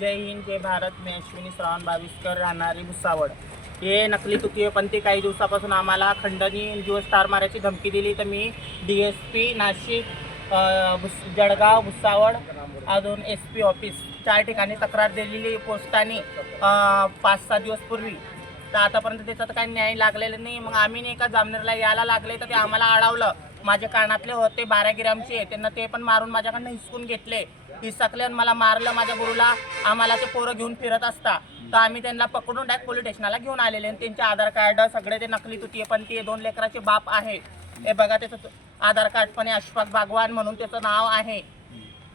जय हिंद जय भारत. मी अश्विनी श्रावण बावीसकर राहणारी भुसावळ हे नकली तुतीयपंथी काही दिवसापासून आम्हाला खंडणी दिवस तार मारायची धमकी दिली. तर मी डी एस पी नाशिक भुस जळगाव भुसावळ अजून एस पी ऑफिस चार ठिकाणी तक्रार दिलेली पोस्टाने पाच सहा दिवसपूर्वी तर आतापर्यंत त्याचा तर काही न्याय लागलेला नाही. मग आम्ही नाही का जामनेरला यायला लागले? तर ते आम्हाला अडवलं माझे कानातले होते बारा ग्रामचे त्यांना ते पण मारून माझ्याकडनं हिसकून घेतले. हिसकले आणि मला मारलं माझ्या गुरुला. आम्हाला ते पोरं घेऊन फिरत असता. तर आम्ही त्यांना पकडून डायरेक्ट पोलीस स्टेशनला घेऊन आलेले आणि त्यांचे आधार कार्ड सगळे ते नकली तुती पण ते दोन लेकराचे बाप आहे. हे बघा त्याचं आधार कार्ड पण आहे अशफाक बागवान म्हणून त्याचं नाव आहे.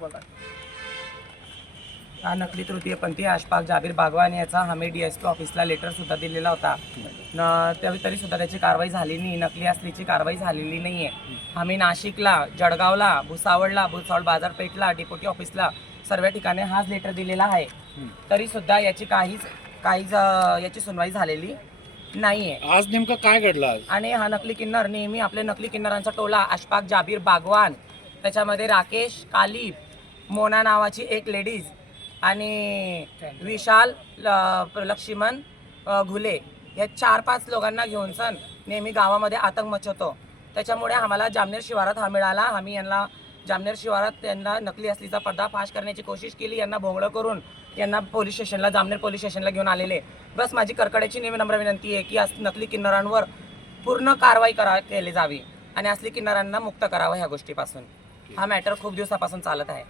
बघा. हा नकली तृतीयपंथी अशफाक जाबीर बागवान याचा आम्ही डी एस पी ऑफिसला लेटर सुद्धा दिलेला होता. न तरी सुद्धा त्याची कारवाई झाली नाही. नकली असल्याची कारवाई झालेली नाही आहे आम्ही नाशिकला जळगावला भुसावळला भुसावळ बाजारपेठला डिप्युटी ऑफिसला सर्व ठिकाणी हाच लेटर दिलेला आहे. तरी सुद्धा याची काहीच काहीच याची सुनवाई झालेली नाही आहे आज नेमकं काय घडलं आणि हा नकली किन्नर नेहमी आपले नकली किन्नरांचा टोला अशफाक जाबीर बागवान. त्याच्यामध्ये राकेश कालिब मोना नावाची एक लेडीज आणि विशाल लक्ष्मण घुले या चार पाच लोकांना घेऊन सण नेहमी गावामध्ये आतंक मचवतो. त्याच्यामुळे आम्हाला जामनेर शिवारात हा मिळाला. आम्ही यांना जामनेर शिवारात त्यांना नकली असलीचा पर्दाफाश करण्याची कोशिश केली. यांना भोंगळं करून यांना पोलीस स्टेशनला जामनेर पोलीस स्टेशनला घेऊन आलेले. बस माझी करकड्याची नेहमी नम्र विनंती आहे की आज नकली किन्नरांवर पूर्ण कारवाई करा केली जावी. आणि असली किन्नरांना मुक्त करावं ह्या गोष्टीपासून. हा मॅटर खूप दिवसापासून चालत आहे.